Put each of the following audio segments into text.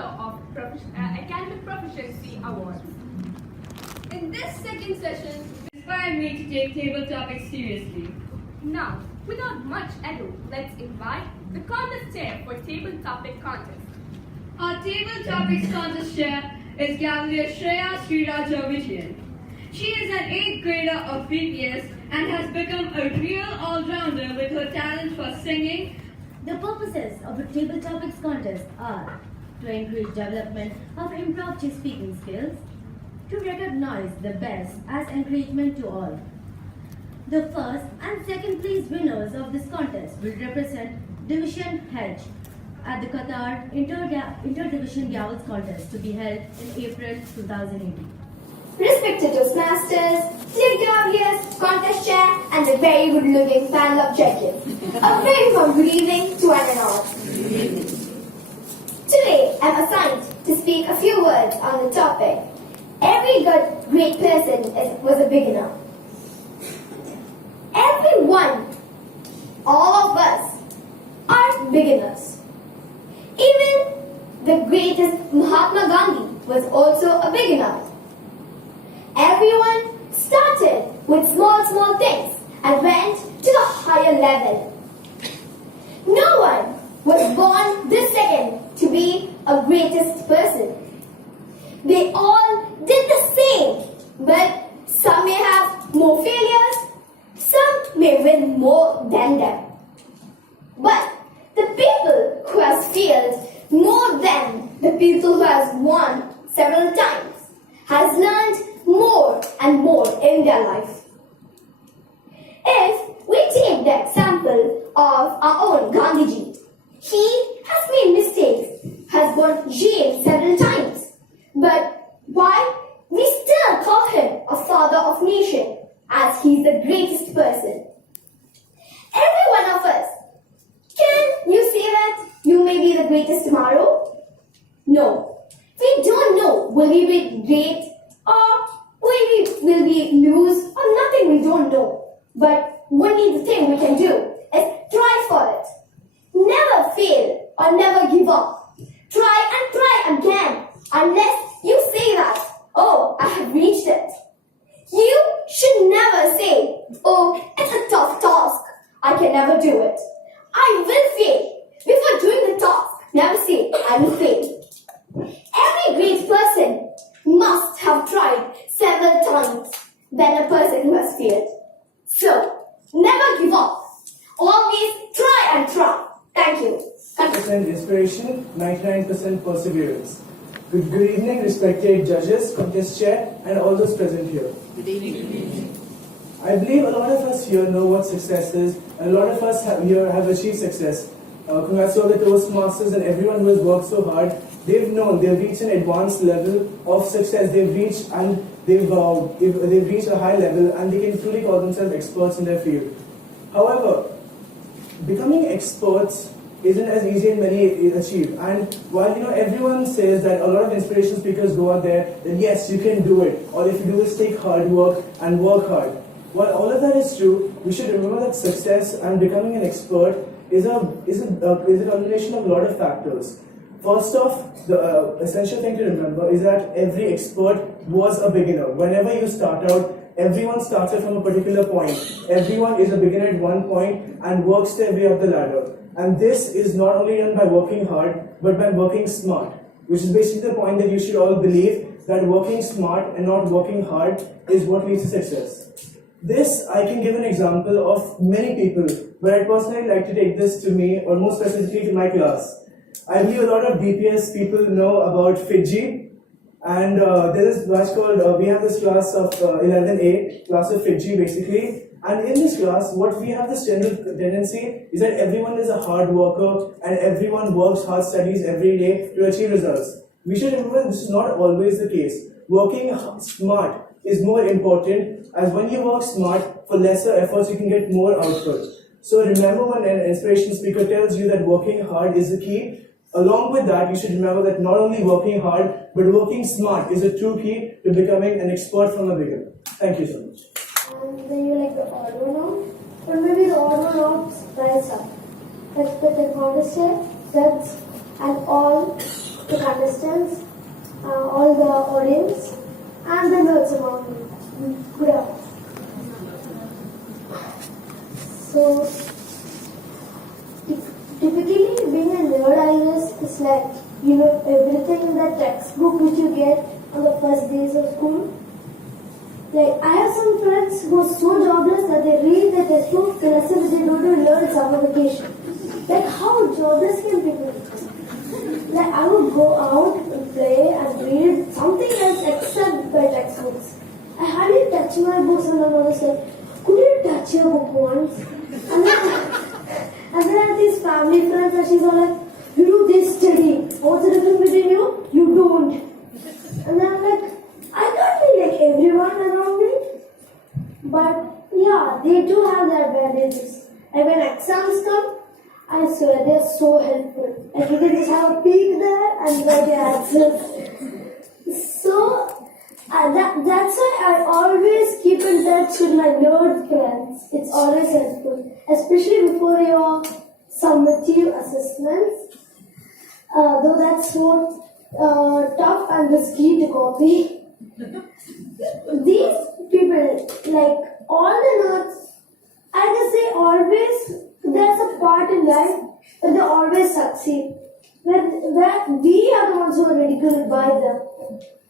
author of Academic Proficiency Awards. In this second session, inspired me to take table topics seriously. Now, without much ado, let's invite the contest chair for table topic contest. Our table topics contest chair is Gavel Srirajavician. She is an 8th grader of BPS and has become a real all-rounder with her talent for singing. The purposes of the table topics contest are to encourage development of impromptu speaking skills, to recognize the best as encouragement to all. The first and second place winners of this contest will represent Division H at the Qatar Inter-Division Gavels contest to be held in April 2018. Respected Toastmasters, dear Gavel, contest chair, and the very good-looking panel of judges. A very warm good evening to one and all. Today, I'm assigned to speak a few words on the topic. Every great person was a beginner. Everyone, all of us, are beginners. Even the greatest Mahatma Gandhi was also a beginner. Everyone started with small things and went to the higher level. No one was born this second to be a greatest person. They all did the same, but some may have more failures, some may win more than them. But the people who have failed more than the people who have won several times has learned more and more in their life. If we take the example of our own Gandhiji, he has made mistakes, has gone jail several times. But why? We still call him a father of nation, as he's the greatest person. Every one of us, can you say that you may be the greatest tomorrow? No. We don't know will we be great or will we lose or nothing we don't know. But only the thing we can do is try for it. Never fail or never give up. Try and try again unless you say that, oh, I have reached it. You should never say, oh, it's a tough task. I can never do it. I will fail. Before doing the task, never say, I will fail. Every great person must have tried several times than a person who has failed. So, never give up. Always try and try. Thank you. 100% inspiration, 99% perseverance. Good evening, respected judges, contest chair, and all those present here. Good evening. I believe a lot of us here know what success is, and a lot of us here have achieved success. Congrats to all the Toastmasters and everyone who has worked so hard. They've reached an advanced level of success. They've reached a high level, and they can truly call themselves experts in their field. However, becoming experts isn't as easy as many achieve. And while everyone says that a lot of inspirational speakers go out there, then yes, you can do it. All you have to do is take hard work and work hard. While all of that is true, we should remember that success and becoming an expert is a combination of a lot of factors. First off, the essential thing to remember is that every expert was a beginner. Whenever you start out, everyone starts out from a particular point. Everyone is a beginner at one point and works their way up the ladder. And this is not only done by working hard, but by working smart, which is basically the point that you should all believe that working smart and not working hard is what leads to success. This, I can give an example of many people, but I personally like to take this to me, or more specifically to my class. I believe a lot of BPS people know about Fiji, and there is batch called, we have this class of 11A, class of Fiji basically, and in this class, what we have this general tendency is that everyone is a hard worker, and everyone works hard, studies every day to achieve results. We should remember this is not always the case. Working smart is more important, as when you work smart, for lesser efforts you can get more output. So remember, when an inspirational speaker tells you that working hard is the key, along with that you should remember that not only working hard, but working smart is a true key to becoming an expert from a beginner. Thank you so much. And then you like the audio note, or maybe the audio notes rise up. Respected contest chair, judges, and all the contestants, all the audience, and the nerds among me. Good afternoon. So, typically being a nerd, I guess, is like, you know, everything in that textbook which you get on the first days of school. Like, I have some friends who are so jobless that they read the textbook, the lessons they don't learn summer vacation. Like, how jobless can people be? Like, I would go out and play and read something else except my textbooks. I hardly touch my books, and my mother was like, could you touch your book once? And then I have these family friends and she's all like, you do this study. What's the difference between you? You don't. And then I'm like, I can't be like everyone around me. But yeah, they do have their advantages. And when exams come, I swear they're so helpful. Like you can just have a peek there and write your answers. So that's why I always keep in touch with my nerd friends. It's always helpful, especially before your summative assessments. Though that's so tough and risky to copy. These people, like all the nerds, I just say always, there's a part in life where they always succeed. Where we are the ones who are ridiculed by them.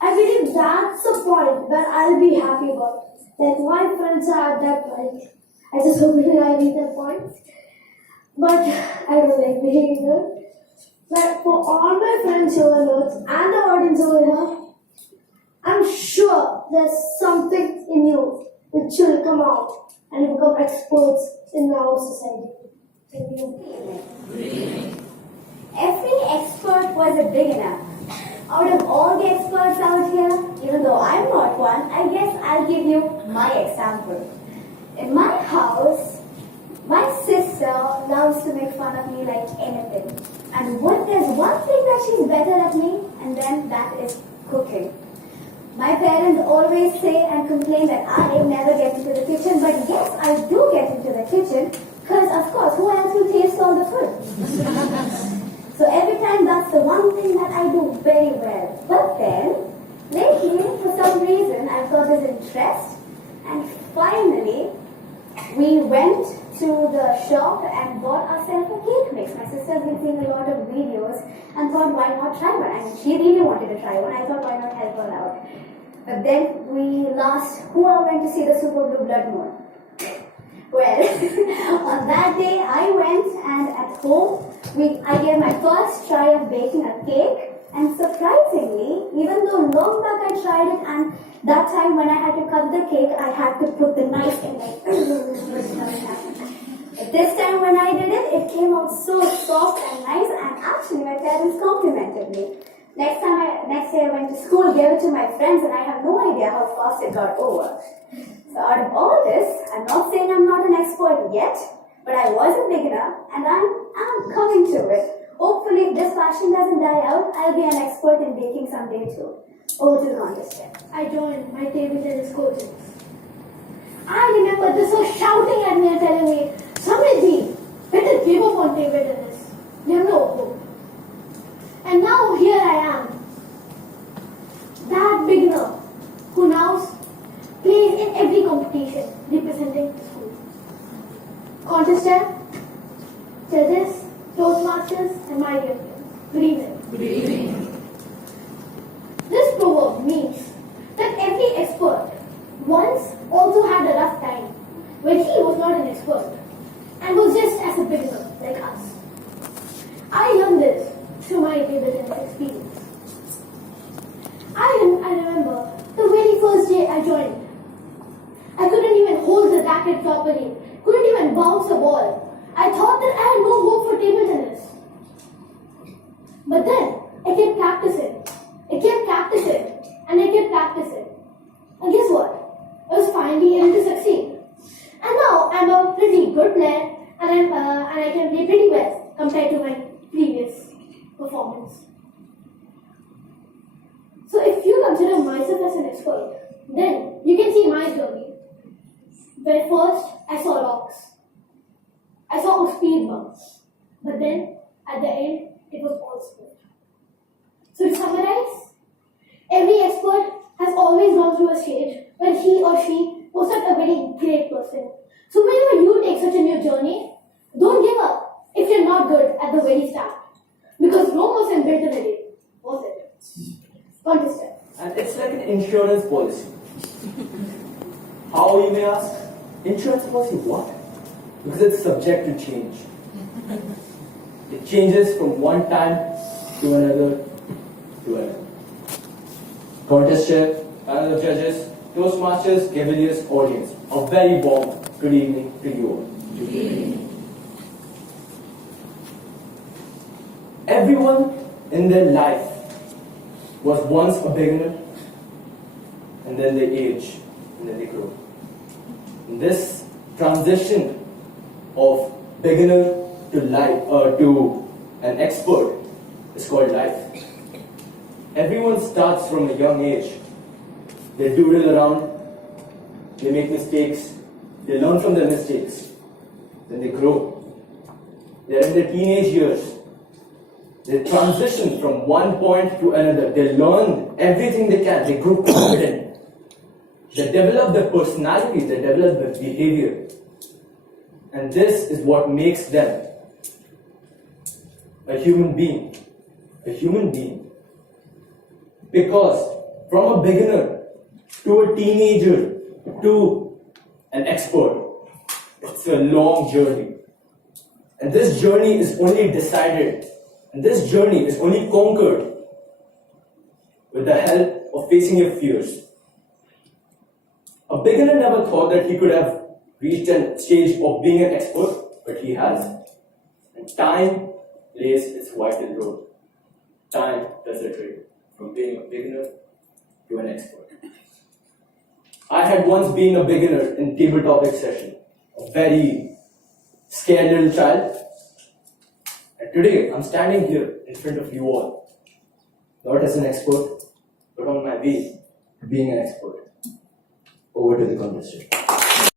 I believe that's a point where I'll be happy about. Like my friends are at that point. I just hope I reach that point. But I don't like being nerd. But for all my friends who are nerds and the audience over here, I'm sure there's something in you which will come out and you become experts in our society. Thank you. Every expert was a beginner. Out of all the experts out here, even though I'm not one, I guess I'll give you my example. In my house, my sister loves to make fun of me like anything. And there's one thing that she's better at me, and then that is cooking. My parents always say and complain that I never get into the kitchen, but yes, I do get into the kitchen, because of course, who else will taste all the food? So every time that's the one thing that I do very well. But then, lately, for some reason, I've got this interest, and finally, we went to the shop and bought ourselves a cake mix. My sister's been seeing a lot of videos and thought, why not try one? And she really wanted to try one. I thought, why not help her out? But then who all went to see the Super Blue Blood Moon? Well, on that day I went, and at home I gave my first try of baking a cake, and surprisingly, even though long back I tried it, and that time when I had to cut the cake, I had to put the knife in like but this time when I did it, it came out so soft and nice, and actually my parents complimented me. Next day I went to school, gave it to my friends, and I have no idea how fast it got over. So out of all this, I'm not saying I'm not an expert yet, but I was a beginner, and I'm coming to it. Hopefully, if this passion doesn't die out, I'll be an expert in baking someday too. Over to the contest. I joined my table tennis coaches. I remember this was shouting at me and telling me, Samriddhi, better give up on table tennis. You have no hope. And now here I am, that beginner who now plays in every competition representing the school. Contestant, judges, Toastmasters, and my dear friends. Good evening. Good evening. This proverb means that every expert once also had a rough time when he was not an expert and was just as a beginner like us. I learned this through my table tennis experience. I remember the very first day I joined. I couldn't even hold the racket properly, couldn't even bounce a ball. I thought that I had no hope for table tennis. But then I kept practicing, and I kept practicing. And guess what? I was finally able to succeed. And now I'm a pretty good player, and I can play pretty well compared to my previous performance. So if you consider myself as an expert, then you can see my journey. Where first I saw rocks. I saw speed bumps. But then at the end it was all smooth. stage when he or she was such a very great person. So whenever you take such a new journey, don't give up if you're not good at the very start. Because Rome wasn't built in a day, was it? Contestant. And it's like an insurance policy. How, you may ask? Insurance policy what? Because it's subject to change. It changes from one time to another to another. Contest chair, panel of judges, Toastmasters, Gavel's audience. A very warm good evening to you all. Good evening. Everyone in their life was once a beginner, and then they age, and then they grow. And this transition of beginner to life, to an expert, is called life. Everyone starts from a young age. They doodle around, they make mistakes, they learn from their mistakes, then they grow. They're in their teenage years. They transition from one point to another. They learn everything they can. They grow confident. They develop their personality. They develop their behavior. And this is what makes them a human being. A human being. Because from a beginner to a teenager to an expert, it's a long journey. And this journey is only decided, and this journey is only conquered with the help of facing your fears. A beginner never thought that he could have reached a stage of being an expert, but he has. And time lays its vital role. Time does the trick from being a beginner to an expert. I had once been a beginner in table topic session, a very scared little child. And today I'm standing here in front of you all, not as an expert, but on my way to being an expert. Over to the contestant.